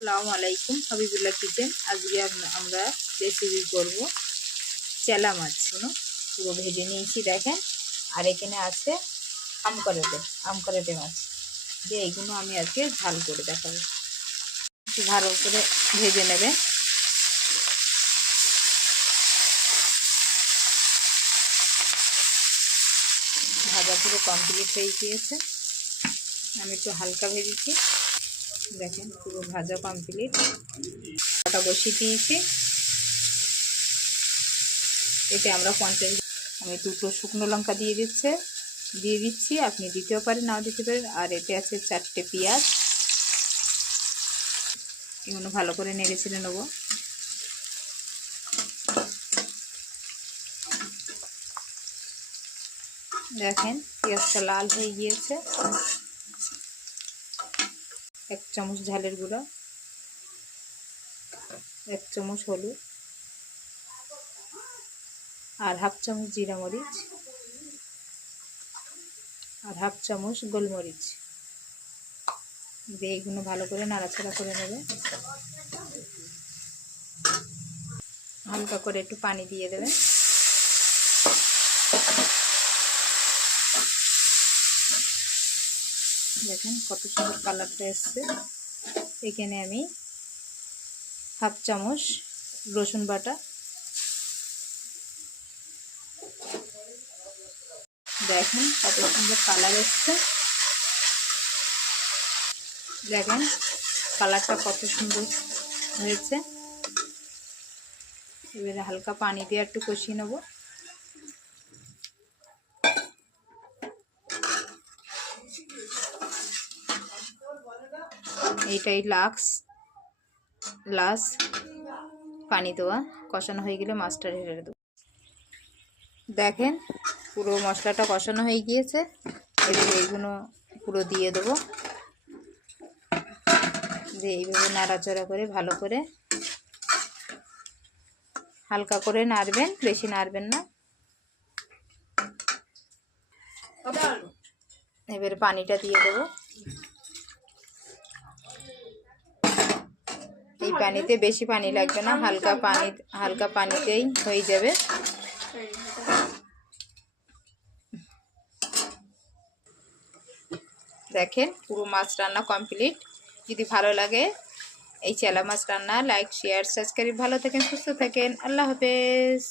আসসালামু আলাইকুম, হাবিবুল্লাহ কিচেন। আজকে আমরা রেসিপি করব চেলা মাছ। পুরো ভেজে নিয়েছি দেখেন। আর এখানে আছে আমকরাটে মাছ যে এইগুলো আমি আজকে ঝাল করে দেখাবো। একটু ভালো করে ভেজে নেবে। ভাজা পুরো কমপ্লিট হয়ে গিয়েছে। আমি একটু হালকা ভেজেছি দেখেন, পুরো ভাজা কমপ্লিট। কটা বসিয়ে দিয়েছি। এতে আমরা 50 আমি 2টো শুকনো লঙ্কা দিয়ে দিচ্ছি। আপনি দিতেও পারেন, নাও দিতে পারেন। আর এতে আছে 4টে পেঁয়াজ। এগুলো ভালো করে নেড়ে ছেড়ে নেবো। দেখেন পেঁয়াজটা লাল হয়ে গিয়েছে। 1 চামচ ঝালের গুঁড়া, 1 চামচ হলুদ, আর 1/2 চামচ জিরা মরিচ, আর 1/2 চামচ গোলমরিচ দিয়ে এগুলো ভালো করে নাড়াচাড়া করে নেবে। হালকা করে একটু পানি দিয়ে দেবেন। দেখেন কত সুন্দর কালারটা এসছে। এখানে আমি 1/2 চামচ রসুন বাটা, দেখেন কত সুন্দর কালার এসছে। দেখেন কালারটা কত সুন্দর হয়েছে। এবারে হালকা পানি দিয়ে একটু কষিয়ে নেব। এইটাই লাস্ট পানি দেওয়া। কষানো হয়ে গেলে মাছটা ঢেলে দেবো। দেখেন পুরো মশলাটা কষানো হয়ে গিয়েছে। এবারে এইগুলো পুরো দিয়ে দেবো। দিয়ে এইভাবে নাড়াচাড়া করে ভালো করে হালকা করে নাড়বেন, বেশি নাড়বেন না। এবারে পানিটা দিয়ে দেবো। এই পানিতে বেশি পানি লাগবে না, হালকা পানিতেই হয়ে যাবে। দেখেন পুরো মাছ রান্না কমপ্লিট। যদি ভালো লাগে এই চেলা মাছ রান্না, লাইক শেয়ার সাবস্ক্রাইব। ভালো থাকেন, সুস্থ থাকেন। আল্লাহ হাফেজ।